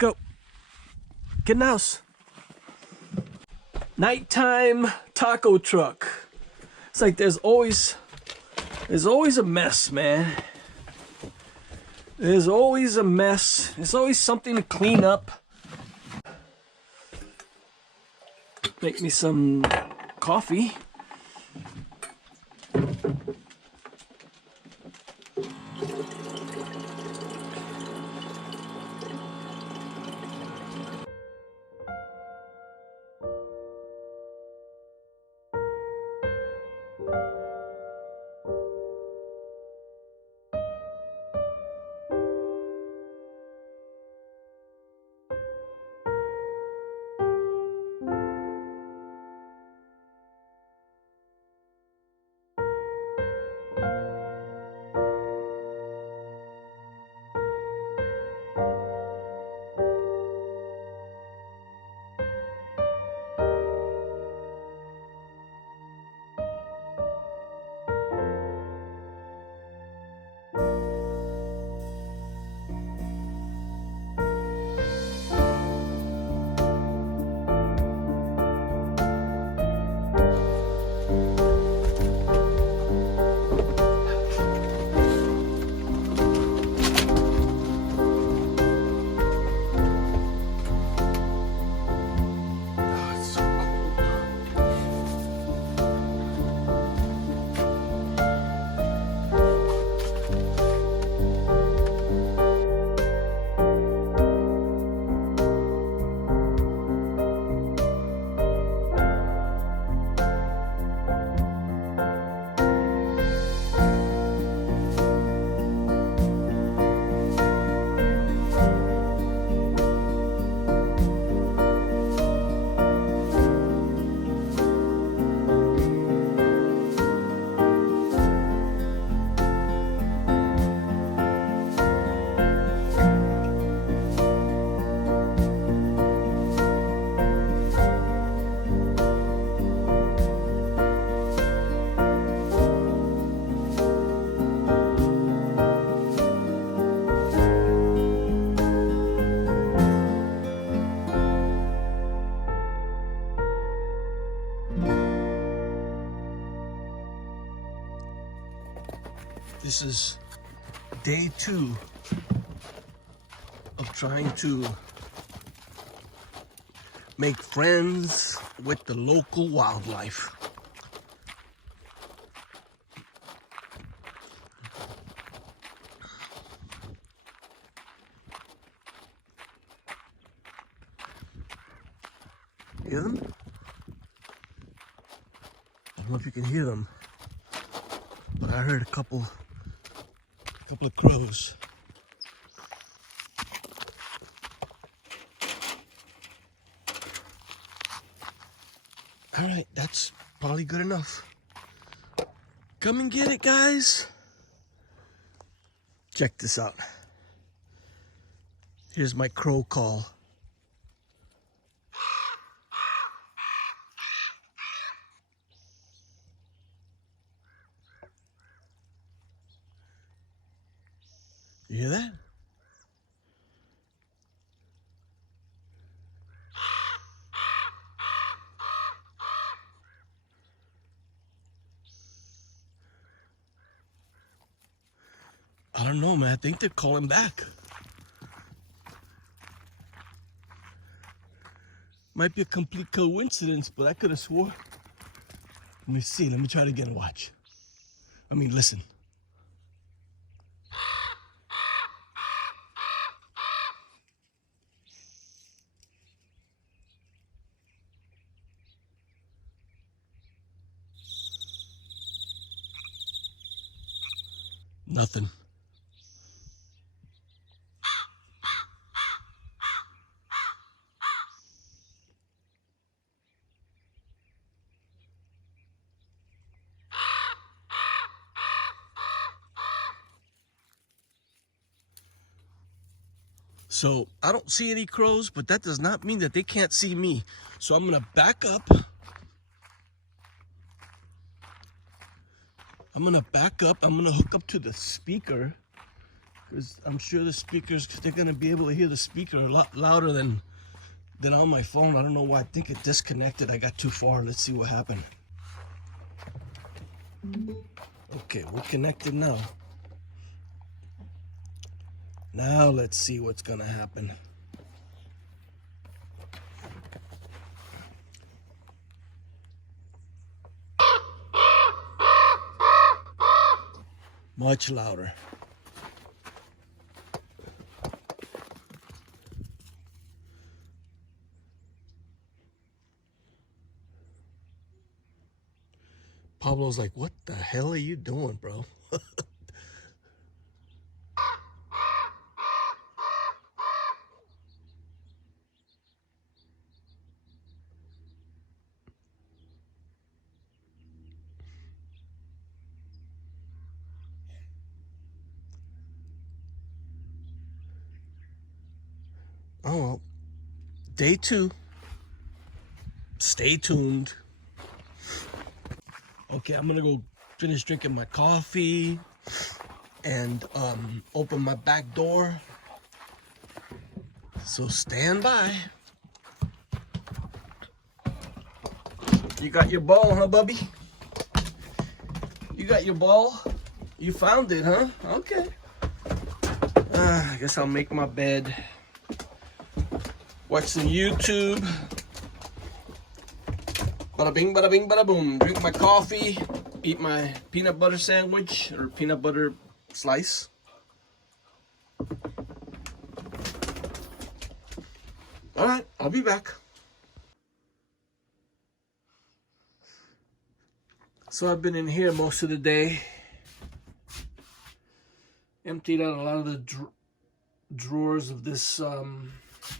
go. Get in the house. Nighttime taco truck. It's like there's always a mess, man. There's always a mess. There's always something to clean up. Make me some coffee. This is day 2 of trying to make friends with the local wildlife. Hear them? I don't know if you can hear them, but I heard a couple of crows. All right, that's probably good enough. Come and get it, guys. Check this out. Here's my crow call. You hear that? I don't know, man. I think they're calling back. Might be a complete coincidence, but I could have swore. Let me see. Let me try to get a watch. I mean, listen. Nothing. So I don't see any crows, but that does not mean that they can't see me. So I'm gonna back up. I'm gonna hook up to the speaker because I'm sure the speakers, they're gonna be able to hear the speaker a lot louder than on my phone. I don't know why. I think it disconnected. I got too far. Let's see what happened. Okay, we're connected now. Now let's see what's gonna happen. Much louder. Pablo's like, what the hell are you doing, bro? Oh well. Day 2. Stay tuned. Okay, I'm gonna go finish drinking my coffee and open my back door. So stand by. You got your ball, huh, Bubby? You got your ball? You found it, huh? Okay. I guess I'll make my bed. Watch some YouTube. Bada bing, bada boom. Drink my coffee. Eat my peanut butter sandwich or peanut butter slice. All right, I'll be back. So I've been in here most of the day. Emptied out a lot of the drawers of this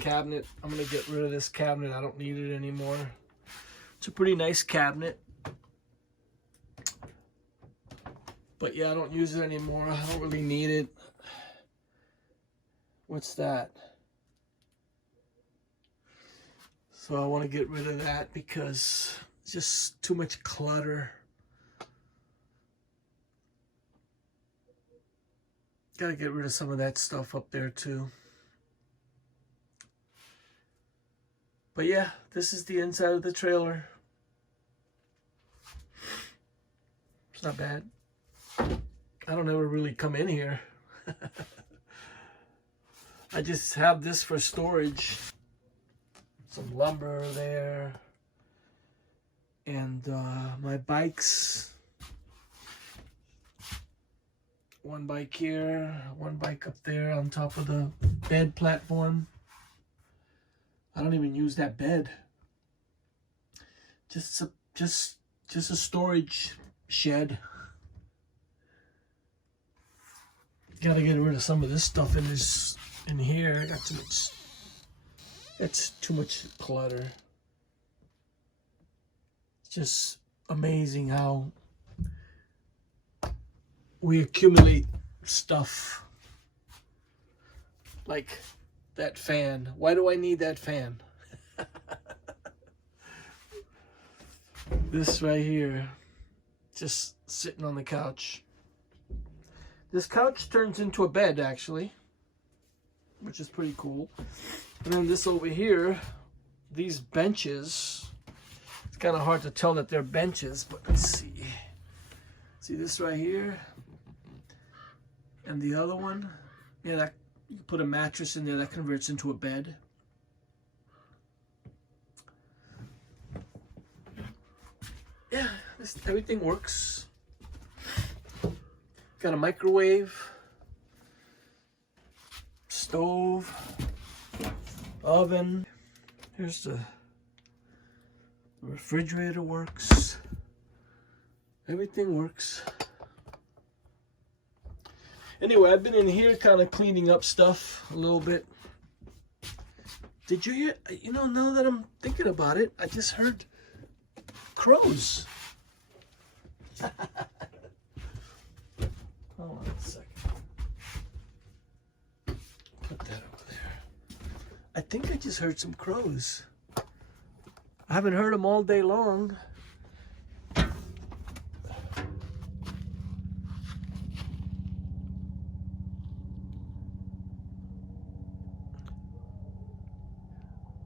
cabinet. I'm gonna get rid of this cabinet. I don't need it anymore. It's a pretty nice cabinet. But yeah, I don't use it anymore. I don't really need it. What's that? So I want to get rid of that because it's just too much clutter. Gotta get rid of some of that stuff up there too. But yeah, this is the inside of the trailer. It's not bad. I don't ever really come in here. I just have this for storage. Some lumber there. And my bikes. One bike here, one bike up there on top of the bed platform. I don't even use that bed. Just a storage shed. Gotta get rid of some of this stuff in here. I got too much. That's too much clutter. It's just amazing how we accumulate stuff. Like that fan. Why do I need that fan? This right here, just sitting on the couch. This couch turns into a bed, actually, which is pretty cool. And then this over here, these benches, it's kind of hard to tell that they're benches, but let's see. See this right here? And the other one, yeah, that you put a mattress in there, that converts into a bed. Yeah, everything works. Got a microwave, stove, oven. Here's the refrigerator works. Everything works. Anyway, I've been in here kind of cleaning up stuff a little bit. Did you hear? You know, now that I'm thinking about it, I just heard crows. Hold on a second. Put that over there. I think I just heard some crows. I haven't heard them all day long.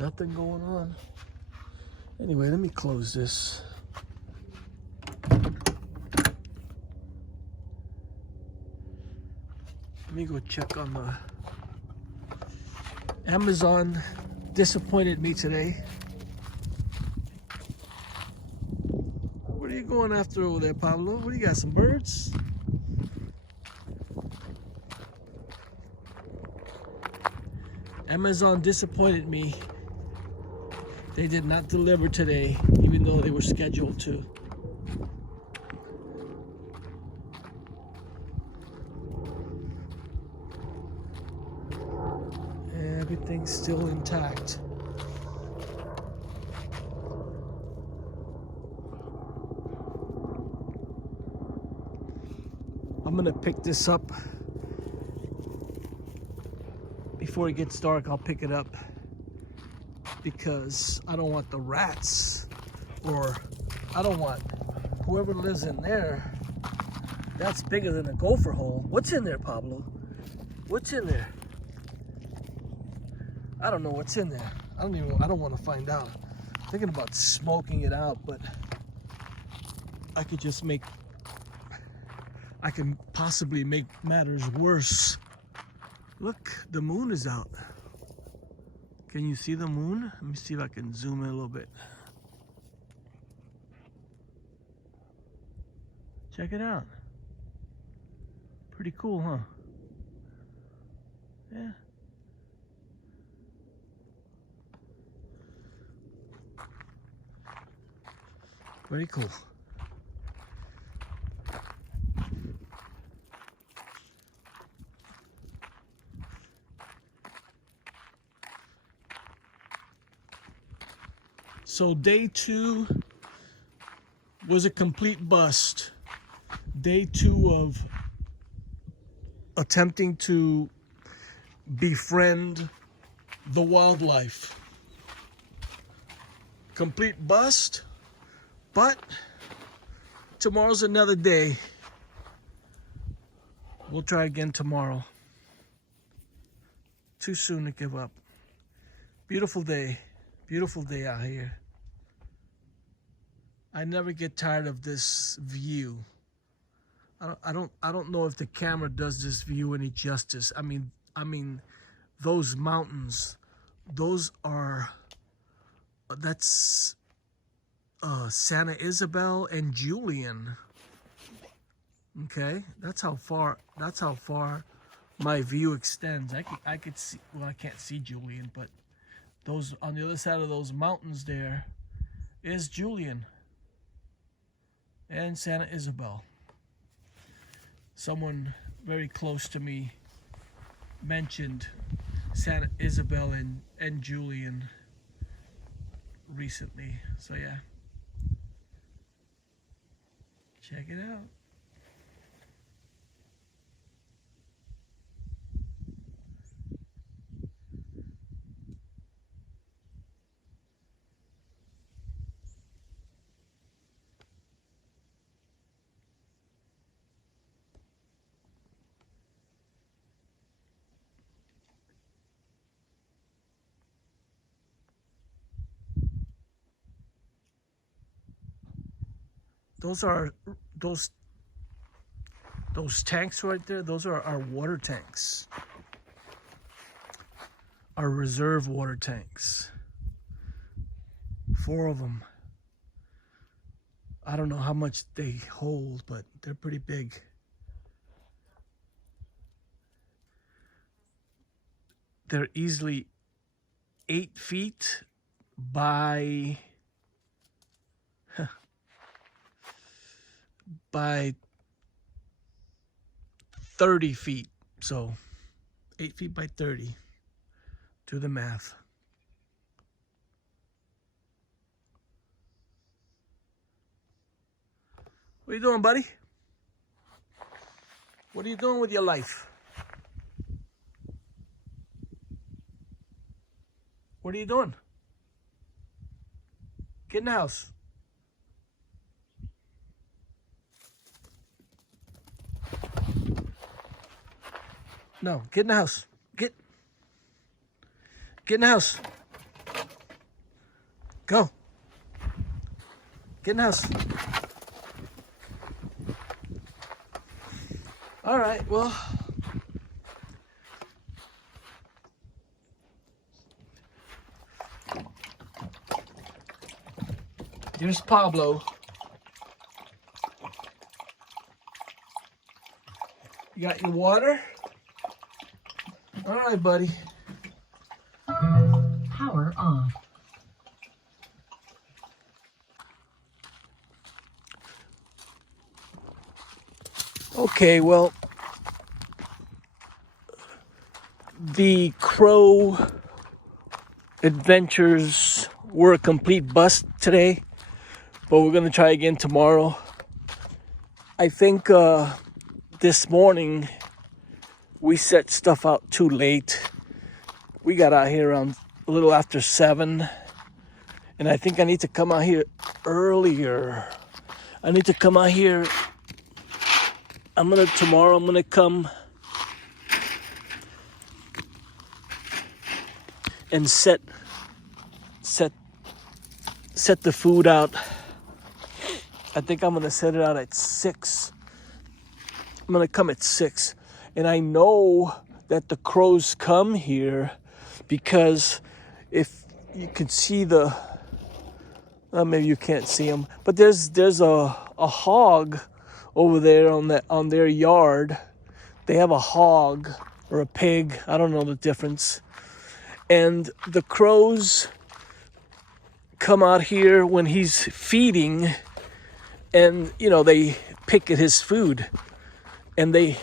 Nothing going on. Anyway, let me close this. Let me go check on the Amazon. Disappointed me today. What are you going after over there, Pablo? What do you got, some birds? Amazon disappointed me. They did not deliver today, even though they were scheduled to. Everything's still intact. I'm gonna pick this up before it gets dark. I'll pick it up because I don't want the rats, or I don't want whoever lives in there. That's bigger than a gopher hole. What's in there, Pablo? What's in there? I don't know what's in there. I don't want to find out. I'm thinking about smoking it out, but I can possibly make matters worse. Look, the moon is out. Can you see the moon? Let me see if I can zoom in a little bit. Check it out. Pretty cool, huh? Yeah. Very cool. So day 2 was a complete bust. Day 2 of attempting to befriend the wildlife. Complete bust, but tomorrow's another day. We'll try again tomorrow. Too soon to give up. Beautiful day out here. I never get tired of this view. I don't know if the camera does this view any justice. I mean, those mountains, that's Santa Isabel and Julian. Okay, that's how far my view extends. I could see, well, I can't see Julian, but those on the other side of those mountains there is Julian and Santa Isabel. Someone very close to me mentioned Santa Isabel and Julian recently. So yeah, check it out. Those tanks right there, those are our water tanks. Our reserve water tanks. 4 of them. I don't know how much they hold, but they're pretty big. They're easily 8 feet by 30 feet. So 8 feet by 30. Do the math. What are you doing, buddy? What are you doing with your life? What are you doing? Get in the house. No, get in the house. Get in the house. Go. Get in the house. All right, well. Here's Pablo. You got your water? All right, buddy. Power off. Okay, well, the crow adventures were a complete bust today, but we're gonna try again tomorrow. I think this morning we set stuff out too late. We got out here around a little after 7, and I think I need to come out here earlier. I need to come out here. Tomorrow I'm gonna come and set the food out. I think I'm gonna set it out at 6. I'm gonna come at 6, and I know that the crows come here because if you can see maybe you can't see them, but there's a hog over there on their yard. They have a hog or a pig, I don't know the difference. And the crows come out here when he's feeding, and they pick at his food, and they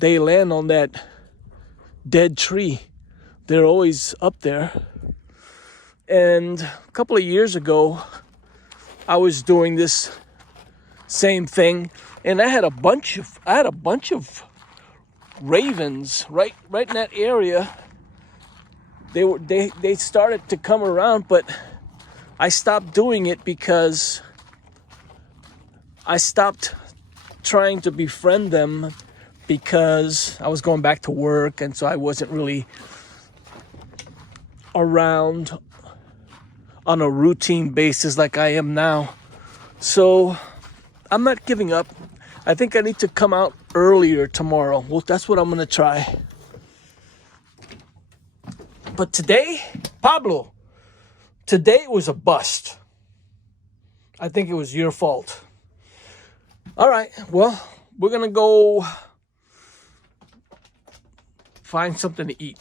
land on that dead tree. They're always up there. And a couple of years ago, I was doing this same thing, and I had a bunch of ravens right in that area. They started to come around, but I stopped doing it because I stopped trying to befriend them because I was going back to work, and so I wasn't really around on a routine basis like I am now. So I'm not giving up. I think I need to come out earlier tomorrow. Well, that's what I'm gonna try. But today, Pablo, today was a bust. I think it was your fault. All right, well, we're gonna go find something to eat.